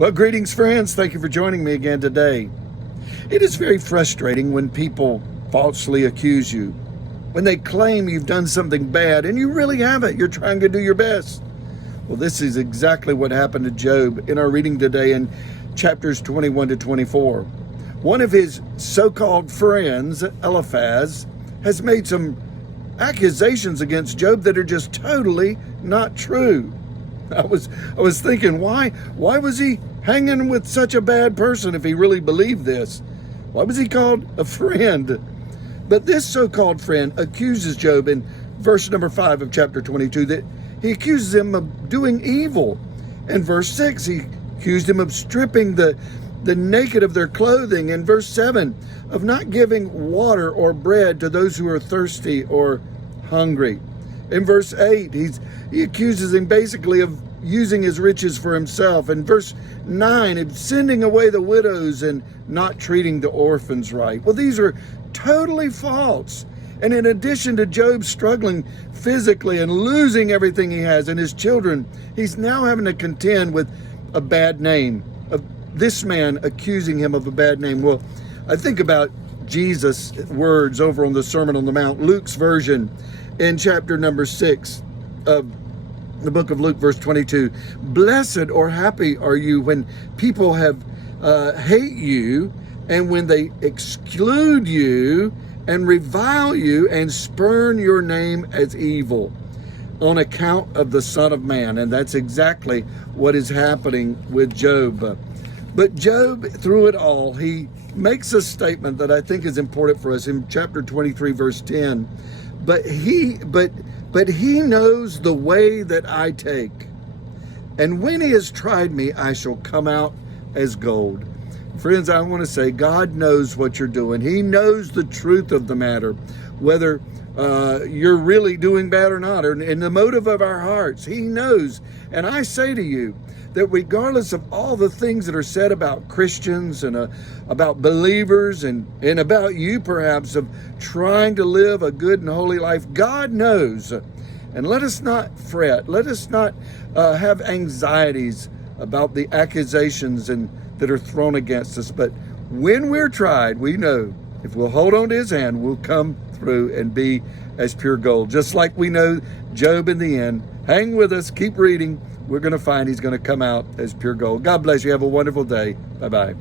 Well, greetings, friends. Thank you for joining me again today. It is very frustrating when people falsely accuse you, when they claim you've done something bad and you really haven't. You're trying to do your best. Well, this is exactly what happened to Job in our reading today in chapters 21 to 24. One of his so-called friends, Eliphaz, has made some accusations against Job that are just totally not true. I was thinking, why was he hanging with such a bad person if he really believed this? Why was he called a friend? But this so-called friend accuses Job in verse number 5 of chapter 22 that he accuses him of doing evil. In verse 6, he accused him of stripping the naked of their clothing. In verse 7, of not giving water or bread to those who are thirsty or hungry. In verse 8, he accuses him basically of using his riches for himself. In verse 9, of sending away the widows and not treating the orphans right. Well, these are totally false. And in addition to Job struggling physically and losing everything he has and his children, he's now having to contend with a bad name, of this man accusing him of a bad name. Well, I think about Jesus' words over on the Sermon on the Mount, Luke's version, in chapter number 6 of the book of Luke, verse 22. Blessed or happy are you when people hate you, and when they exclude you and revile you and spurn your name as evil on account of the Son of Man. And that's exactly what is happening with Job. But Job, through it all, he makes a statement that I think is important for us in chapter 23, verse 10. But he knows the way that I take, and when he has tried me, I shall come out as gold. Friends, I want to say God knows what you're doing. He knows the truth of the matter, whether you're really doing bad or not, or in the motive of our hearts. He knows. And I say to you that regardless of all the things that are said about Christians and about believers and about you perhaps of trying to live a good and holy life, God knows. And let us not fret. Let us not have anxieties about the accusations that are thrown against us. But when we're tried, we know if we'll hold on to his hand, we'll come through and be as pure gold. Just like we know Job in the end. Hang with us. Keep reading. We're going to find he's going to come out as pure gold. God bless you. Have a wonderful day. Bye-bye.